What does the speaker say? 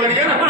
de